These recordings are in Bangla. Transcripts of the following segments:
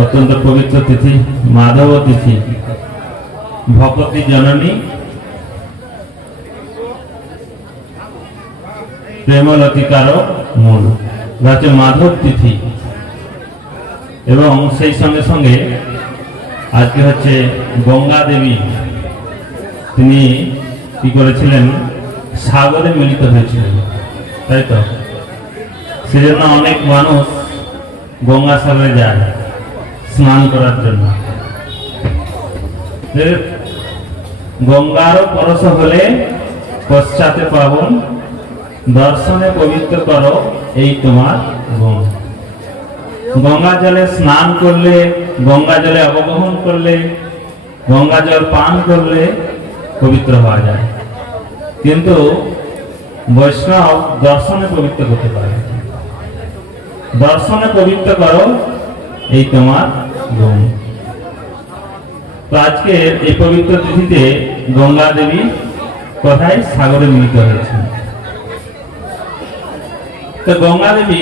অত্যন্ত পবিত্র তিথি মাধব তিথি, ভকতি জননী প্রেমলতিকার মূল, হচ্ছে মাধব তিথি। এবং সেই সঙ্গে সঙ্গে আজকে হচ্ছে গঙ্গা দেবী, তিনি কি করেছিলেন, সাগরে মিলিত হয়েছিলেন, তাই তো? সেজন্য অনেক মানুষ গঙ্গা সাগরে যায় স্নান করার জন্য। গঙ্গার পরশ হলে পশ্চাতে পাবন, দর্শনে পবিত্র করো এই তোমার গুণ। গঙ্গা জলে স্নান করলে, গঙ্গা জলে অবগাহন করলে, গঙ্গা জল পান করলে পবিত্র হওয়া যায়, কিন্তু বৈষ্ণব দর্শনে পবিত্র করতে পারে। দর্শনে পবিত্র করো এই তোমার গুণ। তো আজকে এই পবিত্র তিথিতে গঙ্গা দেবী কোথায়? সাগরে মিলিত হয়েছেন। তো গঙ্গা দেবী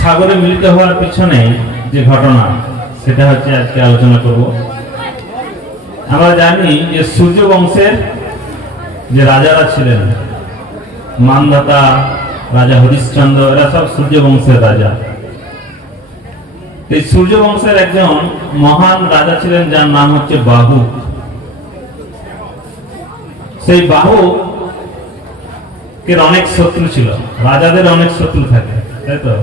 সাগরে মিলিত হওয়ার পিছনে যে ঘটনা, সেটা হচ্ছে আজকে আলোচনা করব। আমরা জানি যে সূর্য বংশের যে রাজারা ছিলেন, মানধাতা, রাজা হরিশ্চন্দ্র, এরা সব সূর্য বংশের রাজা। এই সূর্য বংশের একজন মহান রাজা ছিলেন, যার নাম হচ্ছে বাহু। সেই বাহু অনেক শত্রু ছিল, রাজাদের অনেক শত্রু থাকে, তাই তো?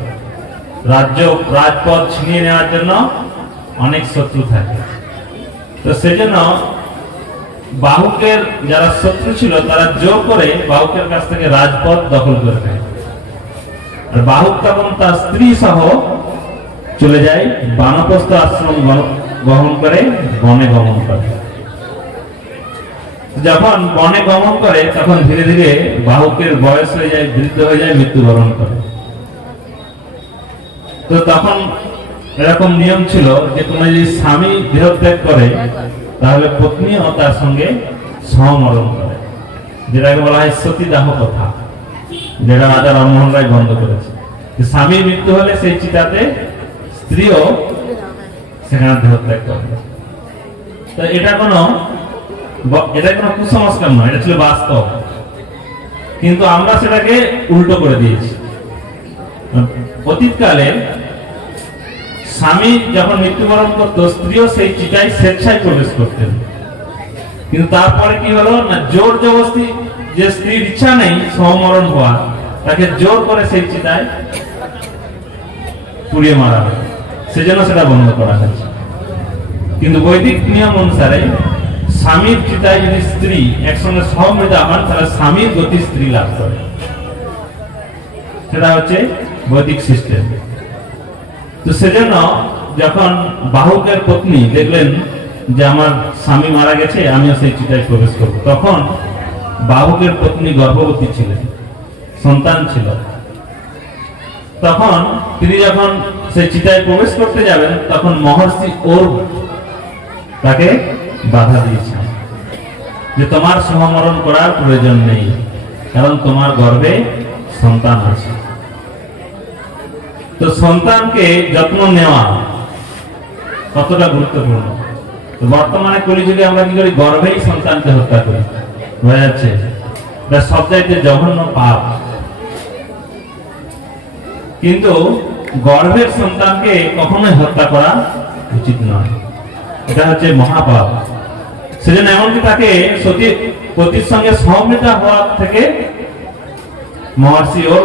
রাজপদ ছিনিয়ে নেওয়ার জন্য অনেক শত্রু থাকে। তো সেজন্য বাহুকের যারা শত্রু ছিল, তারা জোর করে বাহুকের কাছ থেকে রাজপদ দখল করে নেয়। আর বাহুক তখন তার স্ত্রী সহ চলে যায়, বানপ্রস্থ আশ্রম গ্রহণ করে বনে গমন করে। যখন বনে গমন করে, তখন ধীরে ধীরে বাহুকের বয়স হয়ে যায়, বৃদ্ধ হয়ে যায়, মৃত্যুবরণ করে। তো তখন এরকম নিয়ম ছিল যে কোনো যদি স্বামী দেহত্যাগ করে, তাহলে পত্নীও তার সঙ্গে সমমরণ করে, যেটাকে বলা হয় সতীদাহ প্রথা, যেটা রাজা রামমোহন রায় বন্ধ করেছে। স্বামীর মৃত্যু হলে সেই চিতাতে স্ত্রীও সেখানে দেহত্যাগ করে। তো এটা কোনো কুসংস্কার নয়, এটা ছিল বাস্তব, কিন্তু আমরা সেটাকে উল্টো করে দিয়েছি। অতীতকালে স্বামী যখন মৃত্যুবরণ করতো, স্ত্রীও সেই চিতায় স্বেচ্ছায় প্রবেশ করতেন। কিন্তু তারপরে কি হলো না, জোর জবরদস্তি, যে স্ত্রীর ইচ্ছা নেই সমমরণ হওয়া, তাকে জোর করে সেই চিতায় পুড়িয়ে মারা হয়। সেজন্য সেটা বন্ধ করা হয়েছে। কিন্তু বৈদিক নিয়ম অনুসারে স্বামীর চিতায় যদি স্ত্রী একসঙ্গে সহমৃতা হন, তাহলে স্বামীর গতি স্ত্রী লাভ করে। সেটা হচ্ছে বৈদিক সিস্টেম। তো সেজন্য যখন বাহুকের পত্নী দেখলেন যে আমার স্বামী মারা গেছে, আমিও সেই চিতায় প্রবেশ করব, তখন বাহুকের পত্নী গর্ভবতী ছিলেন, সন্তান ছিল। তখন তিনি যখন সেই চিতায় প্রবেশ করতে যাবেন, তখন মহর্ষি ওর তাকে বাধা দিয়েছেন যে তোমার সমমরণ করার প্রয়োজন নেই, কারণ তোমার গর্ভে সন্তান আছে। তো সন্তানকে যত্ন নেওয়া কতটা গুরুত্বপূর্ণ। তো বর্তমানে কলিযুগে আমরা কি করি? গর্ভেই সন্তানকে হত্যা করি, বোঝা যাচ্ছে? এটা সবচাইতে জঘন্য পাপ। কিন্তু গর্ভের সন্তানকে কখনোই হত্যা করা উচিত নয়, এটা হচ্ছে মহাপাপ। সেজন্য এমনকি তাকে পতির সঙ্গে সমমৃতা হওয়ার থেকে মহর্ষি ও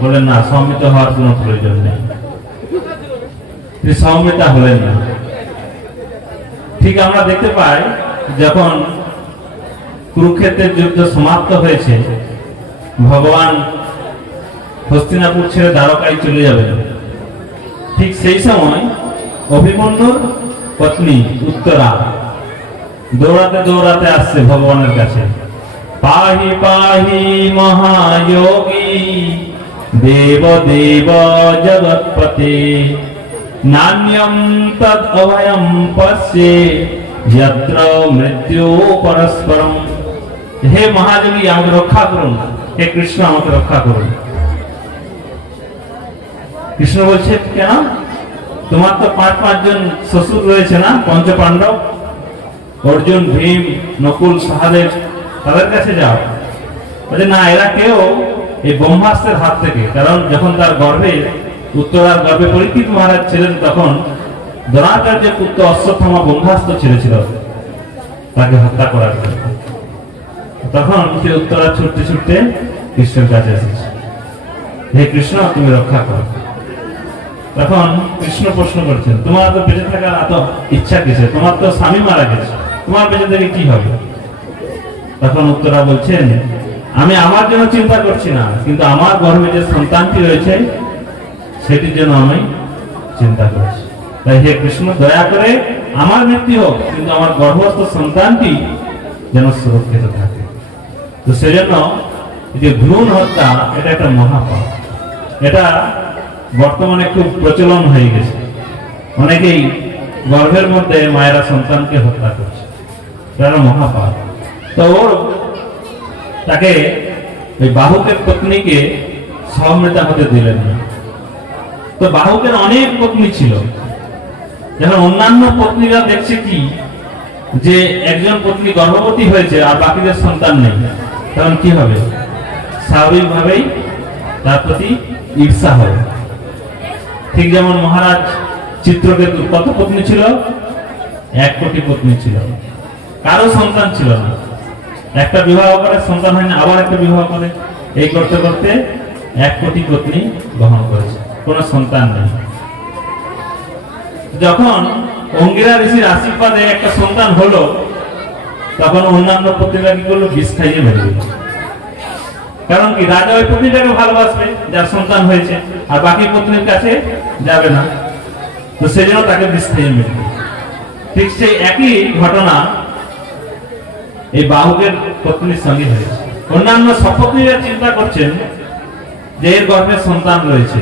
বলেন না, সমমৃত হওয়ার কোনো প্রয়োজন নেই। তিনি সমমৃতা হলেন না। ঠিক আমরা দেখতে পাই, যখন কুরুক্ষেত্রের যুদ্ধ সমাপ্ত হয়েছে, ভগবান হস্তিনাপুর ছেড়ে দ্বারকায় চলে যাবেন। ঠিক সেই সময় অভিমন্যুর পত্নী উত্তরা দৌড়াতে দৌড়াতে আসছে ভগবানের কাছে। পাহি পাহি মহাযোগী দেব দেব জগৎপতে, নান্যম তদ অভয়ম পশ্যে যত্র মৃত্যু পরস্পরম। হে মহাযোগী, আমাকে রক্ষা করুন, হে কৃষ্ণ আমাকে রক্ষা করুন। কৃষ্ণ বলছে কেন? তোমার তো পাঁচজন শ্বশুর রয়েছে না, পঞ্চ পাণ্ডব, অর্জুন, ভীম, নকুল, সহদেব, তাদের কাছে যাও। বলছে না, এরা কেউ এই ব্রহ্মাস্ত্রের হাত থেকে, কারণ যখন তার গর্ভে, উত্তরার গর্ভে পরীক্ষিত মহারাজ ছিলেন, তখন দ্রোণাচার্যের পুত্র অশ্বত্থামা ব্রহ্মাস্ত্র ছেড়েছিল তাকে হত্যা করার জন্য। তখন সে উত্তরা ছুটতে ছুটতে কৃষ্ণের কাছে এসেছে, হে কৃষ্ণ তুমি রক্ষা করো। তখন কৃষ্ণ প্রশ্ন করছেন, তোমার তো বেঁচে থাকার এত ইচ্ছা কিসে? তোমার তো স্বামী মারা গেছে, তোমার বেঁচে থেকে কি হবে? তখন উত্তরা বলছেন, আমি আমার জন্য চিন্তা করছি না, কিন্তু আমার গর্ভে যে সন্তানটি রয়েছে সেটির জন্য আমি চিন্তা করছি। তাই হে কৃষ্ণ, দয়া করে আমার মৃত্যু হোক, কিন্তু আমার গর্ভস্থ সন্তানটি যেন সুরক্ষিত থাকে। তো সেজন্য যে ভ্রূণ হত্যা, এটা একটা মহাপাপ। এটা বর্তমানে খুব প্রচলন হয়ে গেছে। অনেকেই গর্ভের মধ্যে মায়েরা সন্তানকে হত্যা করছে, এটা মহাপাপ। তো ওর তাকে ওই বাহুকের পত্নীকে সহমৃতা হতে দিলেন না। তো বাহুকের অনেক পত্নী ছিল। যখন অন্যান্য পত্নীরা দেখছে কি যে একজন পত্নী গর্ভবতী হয়েছে আর বাকিদের সন্তান নেই, তখন কি হবে? স্বাভাবিকভাবেই তার প্রতি ঈর্ষা হবে। ঠিক যেমন মহারাজ চিত্রকেতু কত পত্নী ছিল? 1 কোটি পত্নী ছিল, কারো সন্তান ছিল না। একটা বিবাহ করে সন্তান হয় না, আবার একটা বিবাহ করে, এই করতে করতে 1 কোটি পত্নী গ্রহণ করেছে, কোনো সন্তান নেই। যখন অঙ্গিরা ঋষির আশীর্বাদে একটা সন্তান হলো, তখন অন্যান্য পত্নীরা কি করলো? বিষ খাইয়ে মেরে দিল। কারণ কি? রাজা ওই পত্নীটাকে ভালোবাসবে যার সন্তান হয়েছে, আর বাকি পত্নীর কাছে যাবে না, তো সেই জন্য তাকে বিষ খাইয়ে মেরে দিল। ঠিক সেই একই ঘটনা এই বাহুকের পত্নীর সঙ্গে হয়েছে। অন্যান্য সপত্নীরা চিন্তা করছেন যে এর গর্ভে সন্তান রয়েছে,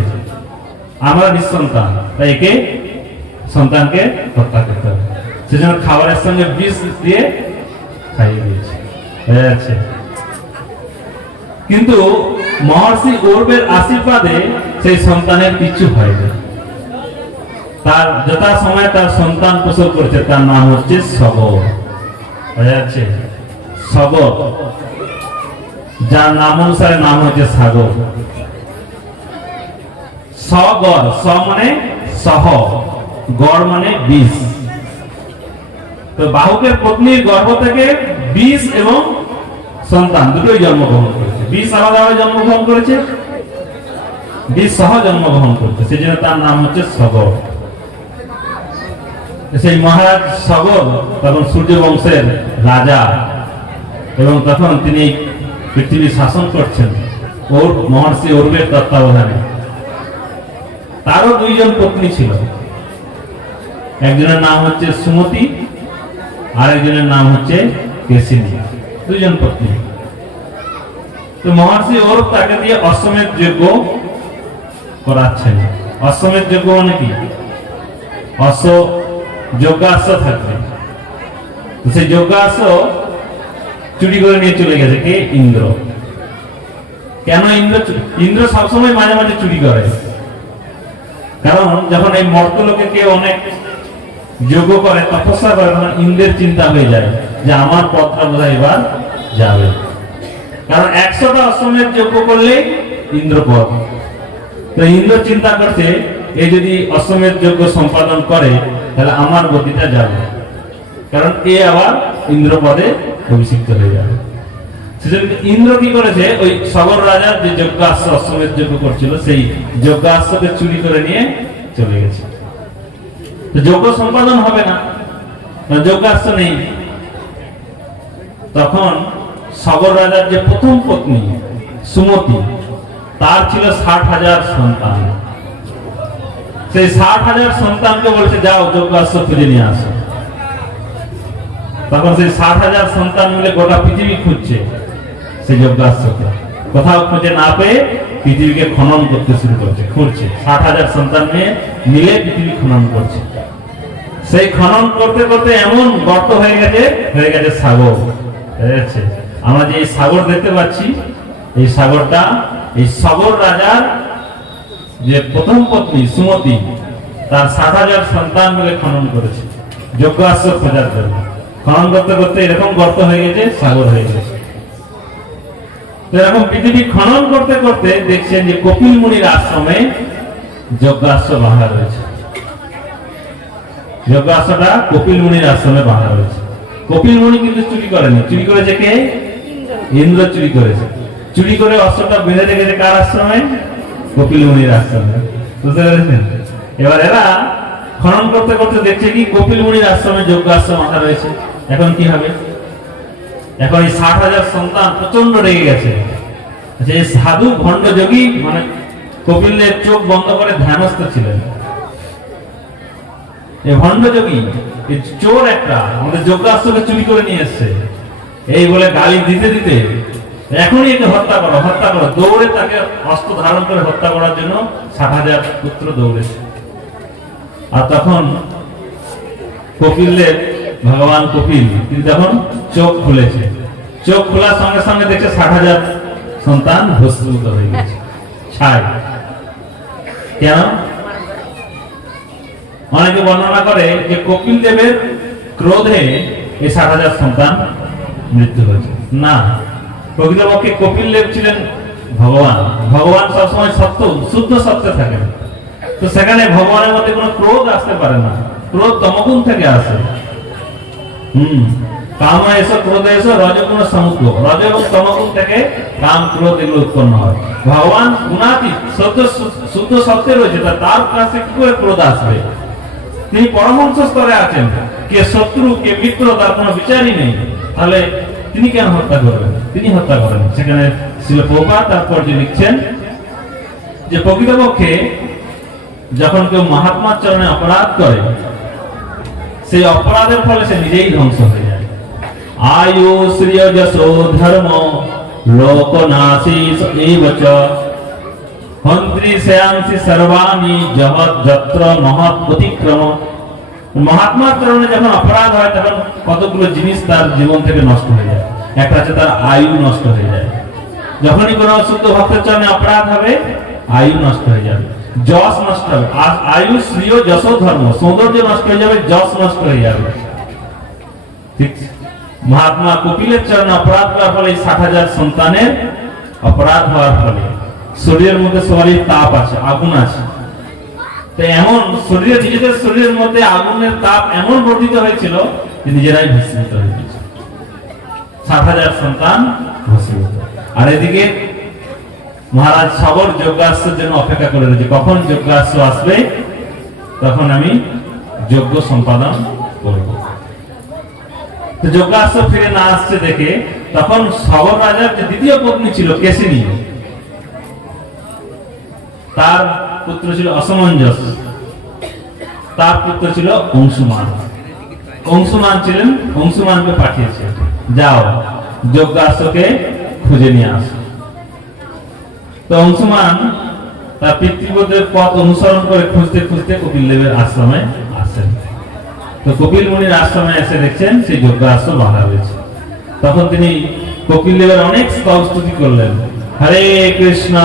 আমরা নিঃসন্তান, তাই একে সন্তানকে হত্যা করতে হবে। সেজন্য খাবারের সঙ্গে বিষ দিয়ে খাইয়ে দিয়েছে। কিন্তু মহর্ষি উর্বের আশীর্বাদে সেই সন্তানের কিছু হয়নি। তার যথা সময় তার সন্তান প্রসব করছে, তার নাম হচ্ছে সগর। বুঝাচ্ছে? সগর, যার নাম অনুসারে নাম হচ্ছে সাগর। সগর, স মানে সহ, গড় মানে 20। তো বাহুকের পত্নীর গর্ভ থেকে 20 এবং সন্তান দুটোই জন্মগ্রহণ করেছে। 20 আলাদাভাবে জন্মগ্রহণ করেছে, 20 সহ জন্মগ্রহণ করেছে, সেই জন্য তার নাম হচ্ছে সগর। সেই মহারাজ সগর তখন সূর্য বংশের রাজা, এবং তখন তিনি পৃথিবী শাসন করছেন ওর মহর্ষি উর্বের তত্ত্বাবধানে। তারও 2 জন পত্নী ছিল, একজনের নাম হচ্ছে সুমতি, আর একজনের নাম হচ্ছে কেশিনী। 2 জন পত্নী। তো মহর্ষি উর্ব তাকে দিয়ে অশ্বমেধ যজ্ঞ করাচ্ছেন। অশ্বমেধ যজ্ঞ মানে কি? অশ্ব যজ্ঞাশ্ব থাকবে, সেই যজ্ঞাশ্ব চুরি করে নিয়ে চলে গেছে কে? ইন্দ্র। কেন ইন্দ্র সবসময় মাঝে মাঝে চুরি করে? কারণ যখন এই মর্তলোকে কেউ অনেক যজ্ঞ করে, তপস্যা করে, তখন ইন্দ্রের চিন্তা হয়ে যায় যে আমার পথটা বোধহয় এবার যাবে। কারণ 100টা অশ্বমেধ যজ্ঞ করলে ইন্দ্রপদ। তো ইন্দ্র চিন্তা করছে, এই যদি অশ্বমেধ যজ্ঞ সম্পাদন করে তাহলে আমার গতিটা যাবে, কারণ এ আবার ইন্দ্রপদে অভিষিক্ত হয়ে যাবে। সেজন্য ইন্দ্র কি করেছে? ওই সগর রাজার যে যজ্ঞাশ্ব অশ্বমেধ যজ্ঞ করছিল, সেই যজ্ঞাশ্বকে চুরি করে নিয়ে চলে গেছে। তো যজ্ঞ সম্পাদন হবে না, যজ্ঞাশ্ব নেই। তখন সগর রাজার যে প্রথম পত্নী সুমতি, তার ছিল 60,000 সন্তান। সেই 60,000 সন্তানকে বলছে যাও যজ্ঞাশ্ব খুঁজে নিয়ে আসো। তখন সেই 60,000 সন্তান মিলে গোটা পৃথিবী খুঁজছে সেই যজ্ঞাশ্বকে, কোথাও খুঁজে না পেয়ে পৃথিবীকে খনন করতে শুরু করছে, খুঁজছে। 60,000 সন্তান মিলে পৃথিবী খনন করছে। সেই খনন করতে করতে এমন গর্ত হয়ে গেছে সাগর। আমরা যে এই সাগর দেখতে পাচ্ছি, এই সাগরটা এই সগর রাজার যে প্রথম পত্নী সুমতি, তার 60,000 সন্তান মিলে খনন করেছে যজ্ঞাশ্ব খোঁজার জন্য। খনন করতে করতে এরকম গর্ত হয়ে গেছে, সাগর হয়ে গেছে। তো এরকম পৃথিবী খনন করতে করতে দেখছেন যে কপিল মুনির আশ্রমে যজ্ঞাশ্ব বাঁধা রয়েছে। যজ্ঞাশ্বটা কপিল মুনির আশ্রমে বাঁধা রয়েছে। কপিল মুনি কিন্তু চুরি করেনি, চুরি করেছে কে? ইন্দ্র চুরি করেছে। চুরি করে অস্ত্রটা বেঁধে রেখেছে কার আশ্রমে? কপিল মুনির আশ্রমে। বুঝতে পেরেছেন? এবার এরা খনন করতে করতে দেখছে কি কপিল মুনির আশ্রমে যজ্ঞাশ্ব বাঁধা রয়েছে। এখন কি হবে? এখন এই 60,000 সন্তান প্রচন্ড রেগে গেছে যে সাধু ভণ্ড যোগী মানে কপিলের চোখ বন্ধ করে ধ্যানস্থ ছিলেন। এই ভণ্ড যোগী চোর একটা আমাদের যজ্ঞাশ্রমে চুরি করে নিয়ে এসছে, এই বলে গালি দিতে দিতে এখনই একে হত্যা করো, হত্যা করো, দৌড়ে তাকে অস্ত্র ধারণ করে হত্যা করার জন্য 60,000 পুত্র দৌড়েছে। আর তখন কপিলের ভগবান কপিল তিনি তখন চোখ খুলেছে। চোখ খোলার সঙ্গে সঙ্গে দেখছে 60,000 সন্তান ভস্মীভূত হয়ে গেছে, ছাই। কেন? অনেকে বর্ণনা করে যে কপিল দেবের ক্রোধে এই 60,000 সন্তান মৃত্যু হয়েছে। না, প্রকৃতপক্ষে কপিল দেব ছিলেন ভগবান। ভগবান সবসময় সত্য, শুদ্ধ সত্যে থাকেন। তো সেখানে ভগবানের মধ্যে কোনো ক্রোধ আসতে পারে না। ক্রোধ তমগুণ থেকে আসে। কাম এসো ক্রোধ এসো রজগুণ সমুদ্র, রজ এবং তমগুণ থেকে কাম ক্রোধ এগুলো উৎপন্ন হয়। ভগবান গুণাতীত, শুদ্ধ সত্যে রয়েছে, তার কাছে কি করে ক্রোধ আসবে? তিনি পরমহংস স্তরে আছেন, কে শত্রু কে মিত্র তার কোনো বিচারই নেই। তাহলে তিনি কেন হত্যা করবেন? তিনি হত্যা করেন। সেখানে শ্রীল প্রভুপাদ তারপর যে লিখছেন যে প্রকৃতপক্ষে যখন কেউ মহাত্মার চরণে অপরাধ করে সেই অপরাধের ফলে সে নিজেই ধ্বংস হয়ে যায়। আয়ু শ্রিয় যশো ধর্ম লোকনাশী এইবচ হন্ত্রী শ্রেয়াংসি সর্বাণি জহৎ যত্র মহৎ অতিক্রম। মহাত্মার চরণে যখন অপরাধ হয় তখন কতগুলো জিনিস তার জীবন থেকে নষ্ট হয়ে যায়। একটা হচ্ছে তার আয়ু নষ্ট হয়ে যায়। যখনই কোনো শুদ্ধ ভক্তের চরণে অপরাধ হবে আয়ু নষ্ট হয়ে যাবে, যশ নষ্ট হবে। আয়ু শ্রিয় যশ ধর্ম, সৌন্দর্য নষ্ট হয়ে যাবে, যশ নষ্ট হয়ে যাবে। ঠিক মহাত্মা কপিলের চরণে অপরাধ করার ফলে 60,000 সন্তানের অপরাধ হওয়ার ফলে শরীরের মধ্যে সবারই তাপ আছে, আগুন আছে। তো এমন শরীরে নিজেদের শরীরের মধ্যে আগুনের তাপ এমন বর্ধিত হয়েছিল যে নিজেরাই ভস্মীভূত হয়ে গেছে। 60,000 সন্তান ভস্মীভূত। আর এদিকে মহারাজ সবর যজ্ঞাশ্বের জন্য অপেক্ষা করে রয়েছে, কখন যজ্ঞাশ্ব আসবে তখন আমি যজ্ঞ সম্পাদন করব। তো যজ্ঞাশ্ব ফিরে না আসছে দেখে তখন সবর রাজার যে দ্বিতীয় পত্নী ছিল কেশিনী, তার পুত্র ছিল অসমঞ্জস, তার পুত্র ছিল অংশুমান। অংশুমান ছিলেন, অংশুমানকে পাঠিয়েছে, যাও যজ্ঞাশ্বকে খুঁজে নিয়ে আস। তো অংশুমান তার পিতৃব্যদের পথ অনুসরণ করে খুঁজতে খুঁজতে কপিল দেবের আশ্রমে আসেন। তো কপিল মুনির আশ্রমে এসে দেখছেন সেই যজ্ঞাশ্ব বাঁধা রয়েছে। তখন তিনি কপিল দেবের অনেক স্তব স্তুতি করলেন। হরে কৃষ্ণ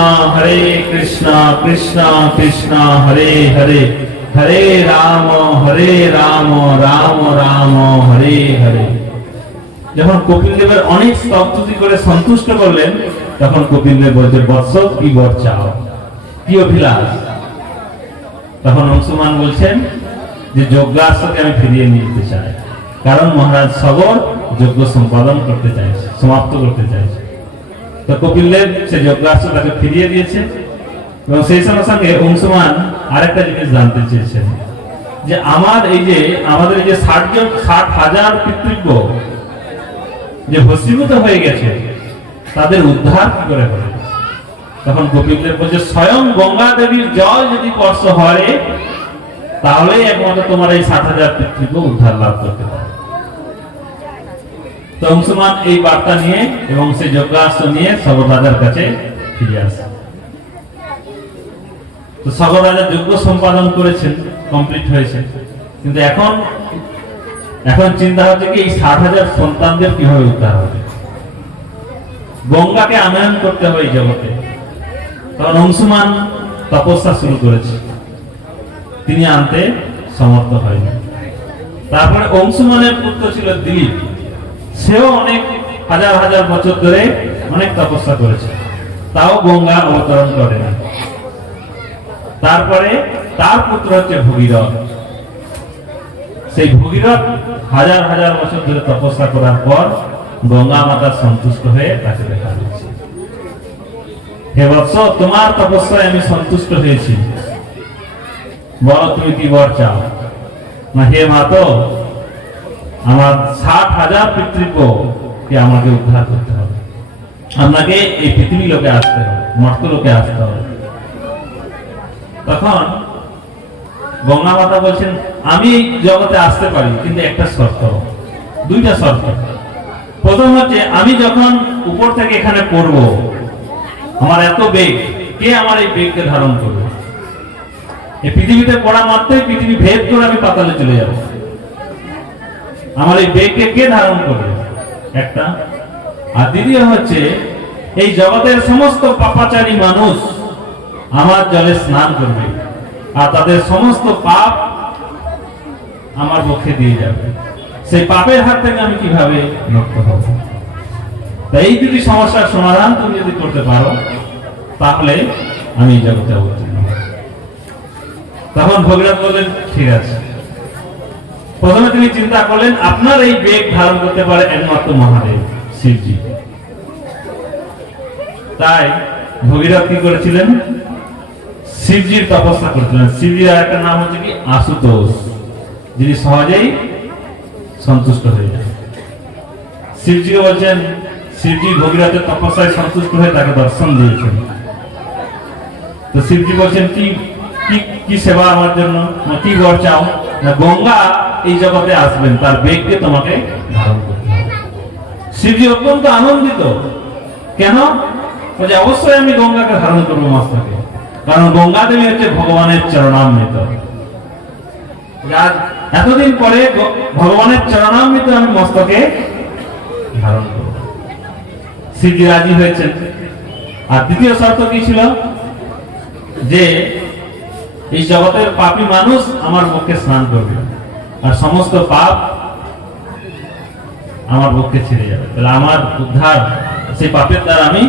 কৃষ্ণ কৃষ্ণ হরে হরে, হরে রাম রাম রাম হরে হরে। যখন কপিল দেবের অনেক স্তব স্তুতি করে সন্তুষ্ট করলেন তখন কপিল দেব বলছে, বৎস কি বর চাও, কি অভিলাষ? তখন অংশুমান বলছেন যে যজ্ঞাশ্বকে আমি ফিরিয়ে নিয়ে যেতে চাই, কারণ মহারাজ সবর যজ্ঞ সম্পাদন করতে চাইছে, সমাপ্ত করতে চাইছে। তো কপিল দেব সে যজ্ঞাশ্ব তাকে ফিরিয়ে দিয়েছে। এবং সেই সঙ্গে সঙ্গে অংশুমান আরেকটা জিনিস জানতে চেয়েছেন যে আমাদের এই যে 60,000 পিতৃব্য যে ভস্মীভূত হয়ে গেছে তাদের উদ্ধার কি করে হবে? তখন কপিল দেব বলছে, স্বয়ং গঙ্গা দেবীর জল যদি স্পর্শ হয় তাহলে একমাত্র তোমার এই 60,000 পিতৃব্য উদ্ধার লাভ করতে পারে। তো অংশুমান এই বার্তা নিয়ে এবং সেই যজ্ঞাস্ত্র নিয়ে সবর রাজার কাছে ফিরে আসে। তো সবর রাজা যজ্ঞ সম্পাদন করেছেন, কমপ্লিট হয়েছে, কিন্তু এখন চিন্তা হচ্ছে কি এই 60,000 সন্তানদের কিভাবে উদ্ধার হবে। গঙ্গাকে আনয়ন করতে হবে এই জগতে। তখন অংশুমান তপস্যা শুরু করেছে। তিনি আনতে সমর্থ হয়নি। তারপরে অংশুমানের পুত্র ছিল দিলীপ, সেও অনেক হাজার হাজার বছর ধরে অনেক তপস্যা করেছে, তাও গঙ্গা অবতরণ করেনি। তারপরে তার পুত্র হচ্ছে ভগীরথ। সেই ভগীরথ হাজার হাজার বছর ধরে তপস্যা করার পর গঙ্গা মাতা সন্তুষ্ট হয়ে তাকে দেখা দিচ্ছে, হে বৎস, তোমার তপস্যায় আমি সন্তুষ্ট হয়েছি, বলো তুমি কি বর চাও? না, হে মাতো, আমার 60,000 পিতৃব্যকে আমাকে উদ্ধার করতে হবে, আপনাকে এই পৃথিবী লোকে আসতে হবে, মর্ত লোকে আসতে হবে। তখন গঙ্গা মাতা বলছেন, আমি এই জগতে আসতে পারি, কিন্তু একটা শর্ত, দুইটা শর্ত। প্রথম হচ্ছে, আমি যখন উপর থেকে এখানে পড়ব, আমার এত বেগ, কে আমার এই বেগকে ধারণ করবে? এই পৃথিবীতে পড়া মাত্রই পৃথিবী ভেদ করে আমি পাতালে চলে যাব, আমার এই বেগকে কে ধারণ করবে? একটা। আর দ্বিতীয় হচ্ছে, এই জগতের সমস্ত পাপাচারী মানুষ আমার জলে স্নান করবে, আর তাদের সমস্ত পাপ আমার মুখে দিয়ে যাবে, সেই পাপের হাত থেকে আমি কিভাবে মুক্ত হব? তাই এই দুটি সমস্যার সমাধান তুমি যদি করতে পারো, তাহলে আমি জগতে অবতীর্ণ হব। তখন ভগীরথ বললেন, ঠিক আছে। প্রথমে তিনি চিন্তা করলেন, আপনার এই বেগ ধারণ করতে পারে একমাত্র মহাদেব শিবজি। তাই ভগীরথ কি করেছিলেন? শিবজির তপস্যা করেছিলেন। শিবজির আরেকটা নাম হচ্ছে কি? আশুতোষ, যিনি সহজেই সন্তুষ্ট হয়ে যায়। শিবজি বলছেন, শিবজি ভগীরথের তপস্যায় সন্তুষ্ট হয়ে তাকে দর্শন দিয়েছেন। তো শিবজি বলছেন, কি কি সেবা আমার জন্য, কি বর চাও? না, গঙ্গা এই জগতে আসবেন, তার বেগকে তোমাকে ধারণ করতে হবে। শিবজি অত্যন্ত আনন্দিত। কেন? বলছে, অবশ্যই আমি গঙ্গাকে ধারণ করবো মস্তকে, কারণ গঙ্গা দেবী হচ্ছে ভগবানের চরণামৃত। এতদিন পরে ভগবানের চরণামৃত আমি মস্তকে ধারণ করব। শিবজি রাজি হয়েছেন। আর দ্বিতীয় শর্ত কি ছিল? যে এই জগতের পাপী মানুষ আমার মুখে স্নান করবে, আর সমস্ত পাপ আমার মুখে ছেড়ে যাবে, তাহলে আমার উদ্ধার, সেই পাপের দ্বারা আমি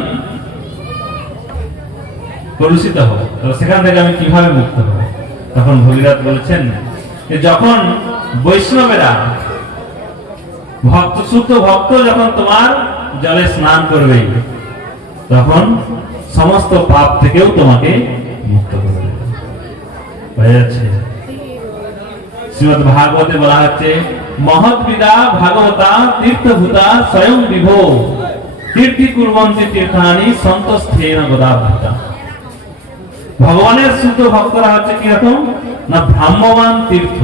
কলুষিত হব, তাহলে সেখান থেকে আমি কিভাবে মুক্ত হব? তখন ভগীরথ বলেছেন, যখন বৈষ্ণবেরা, ভক্ত, শুদ্ধ ভক্ত যখন তোমার জলে স্নান করবে, তখন সমস্ত পাপ থেকেও তোমাকে মুক্ত করে দেবে। হয়ে যাচ্ছে। শ্রীমদ ভাগবতে বলা হচ্ছে, মহৎ বিদা ভাগবতা তীর্থভূতা স্বয়ং বিভো তীর্থি কুর্বন্তি তীর্থানি সন্তস্থেন গদাভূতা। ভগবানের শুদ্ধ ভক্তরা হচ্ছে কিরকম? না, ভ্রাম্যমান তীর্থ।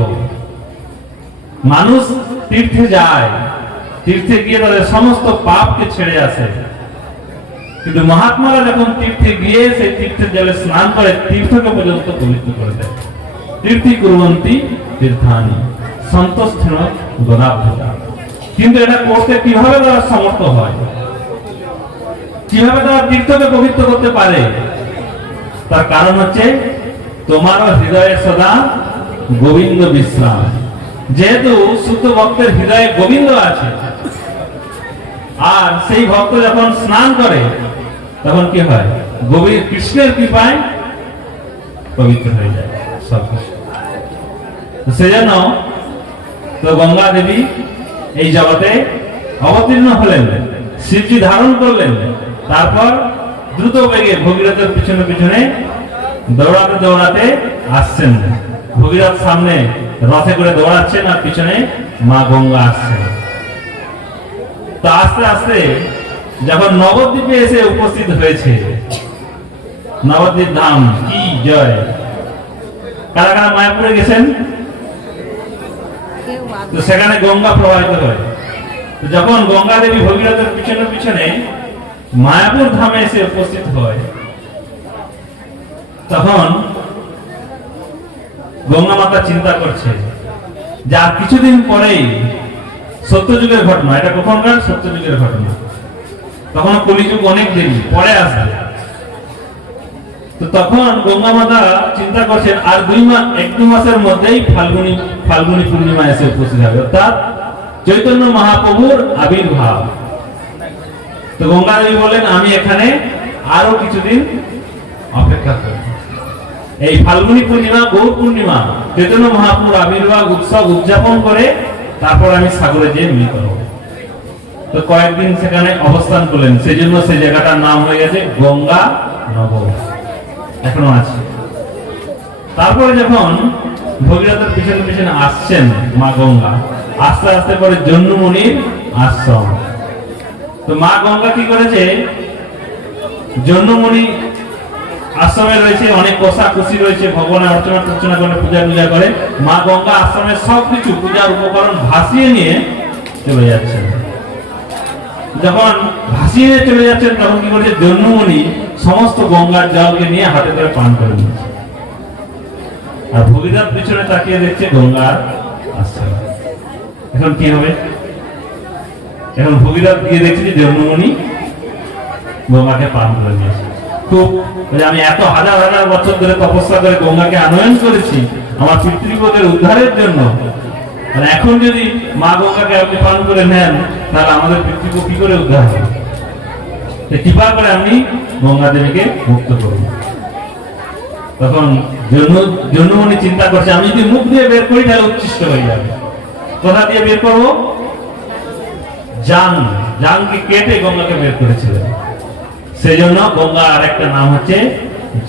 মানুষ তীর্থে যায়, তীর্থে গিয়ে তাদের সমস্ত পাপকে ছেড়ে আসে, কিন্তু মহাত্মারা যখন তীর্থে গিয়ে সেই তীর্থের জলে স্নান করে, তীর্থকে পর্যন্ত পবিত্র করে দেয়। তীর্থি কুর্বন্তি তীর্থানি সন্তস্থেন গদাভূতা। কিন্তু এটা করতে কিভাবে তারা সমর্থ হয়, কিভাবে তারা তীর্থকে পবিত্র করতে পারে? তার কারণ হচ্ছে, তোমারও হৃদয়ে সদা গোবিন্দ বিশ্রাম। যেহেতু শুদ্ধ ভক্তের হৃদয়ে গোবিন্দ আছে, আর সেই ভক্ত যখন স্নান করে, তখন কি হয়? গোবিন্দ কৃষ্ণের কৃপায় পবিত্র হয়ে যায় সবকিছু। সেজন্য তো গঙ্গা দেবী এই জগতে অবতীর্ণ হলেন, শিবজি ধারণ করলেন। তারপর দ্রুত বেগে ভগীরথের পিছনে পিছনে দৌড়াতে দৌড়াতে আসছেন। ভগীরথ সামনে রথে করে দৌড়াচ্ছেন, আর পিছনে মা গঙ্গা আসছেন। তো আস্তে আস্তে যখন নবদ্বীপে এসে উপস্থিত হয়েছে, নবদ্বীপ ধাম কি জয়! কারা কারা মায়াপুরে গেছেন? তো সেখানে গঙ্গা প্রবাহিত হয়। তো যখন গঙ্গা দেবী ভগীরথের পিছনে পিছনে মায়াপুর ধামে এসে উপস্থিত হয়, তখন গঙ্গা মাতা চিন্তা করছে যে আর কিছুদিন পরেই সত্যযুগের ঘটনা। এটা কখনকার? সত্যযুগের ঘটনা। তখন কলিযুগ অনেক দেরি পরে আসবে। তো তখন গঙ্গা মাতা চিন্তা করছেন আর 1-2 মাসের মধ্যেই ফাল্গুনী পূর্ণিমা এসে উপস্থিত হবে, অর্থাৎ চৈতন্য মহাপ্রভুর আবির্ভাব। তো গঙ্গা দেবী বলেন আমি এখানে আরো কিছুদিন অপেক্ষা করব। এই ফাল্গুনী পূর্ণিমা, গৌর পূর্ণিমা, চৈতন্য মহাপ্রভুর আবির্ভাব উৎসব উদযাপন করে তারপর আমি সাগরে যেয়ে মিলিত হব। তো কয়েকদিন সেখানে অবস্থান করলেন, সেই জন্য সেই জায়গাটার নাম হয়ে গেছে গঙ্গা নগর, এখনো আছে। তারপরে যখন ভগীরথের পিছনে পিছনে আসছেন মা গঙ্গা, আস্তে আস্তে করে জন্মুমুনির আশ্রম। তো মা গঙ্গা কি করেছে, জন্মুমুনি আশ্রমে রয়েছে, অনেক কোষাকুষি রয়েছে, ভগবানের অর্চনা করে পূজা করে। মা গঙ্গা আশ্রমের সবকিছু পূজার উপকরণ ভাসিয়ে নিয়ে চলে যাচ্ছেন। যখন ভাসিয়ে নিয়ে চলে যাচ্ছেন তখন কি করেছে, জন্মুমুনি সমস্ত গঙ্গার জলকে নিয়ে হাতে করে পান করে নিচ্ছে। আর ভগীরথ পিছনে তাকিয়ে দেখছে গঙ্গার আশ্রম। এখন কি হবে? এখন ভগীরথ গিয়ে দেখছি যে জন্মুমুনি গঙ্গাকে পান করে নিয়েছে। খুব আমি এত হাজার হাজার বছর ধরে তপস্যা করে গঙ্গাকে আনয়ন করেছি আমার পিতৃব্যদের উদ্ধারের জন্য, মানে এখন যদি মা গঙ্গাকে আপনি পান করে নেন তাহলে আমাদের পিতৃব্য কি করে উদ্ধার হবে? কৃপা করে আমি গঙ্গা দেবীকে মুক্ত করব। তখন জন্মুমুনি চিন্তা করছে আমি যদি মুখ দিয়ে বের করি তাহলে উচ্ছিষ্ট হয়ে যাবে। কোথা দিয়ে বের করবো? জাংকে কেটে গঙ্গাকে বের করেছিলেন। সেই জন্য গঙ্গা আর একটা নাম হচ্ছে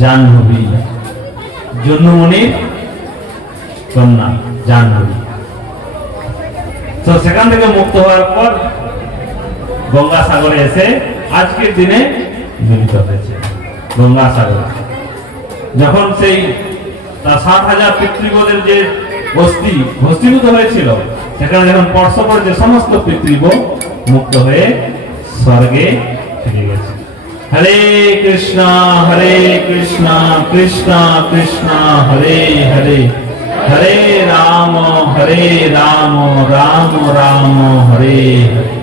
জাহ্নবী, জন্মুমুনির কন্যা জাহ্নবী। তো সেখান থেকে মুক্ত হওয়ার পর গঙ্গা সাগরে এসে আজকের দিনে মিলিত হয়েছে গঙ্গা সাগর। যখন সেই 7,000 পিতৃব্যদের যে ভস্মীভূত হয়েছিল, সেখানে যখন স্পর্শ করেছে সমস্ত পিতৃব্য মুক্ত হয়ে স্বর্গে ফিরে গেছে। হরে কৃষ্ণ কৃষ্ণ কৃষ্ণ হরে হরে, হরে রাম রাম রাম হরে হরে।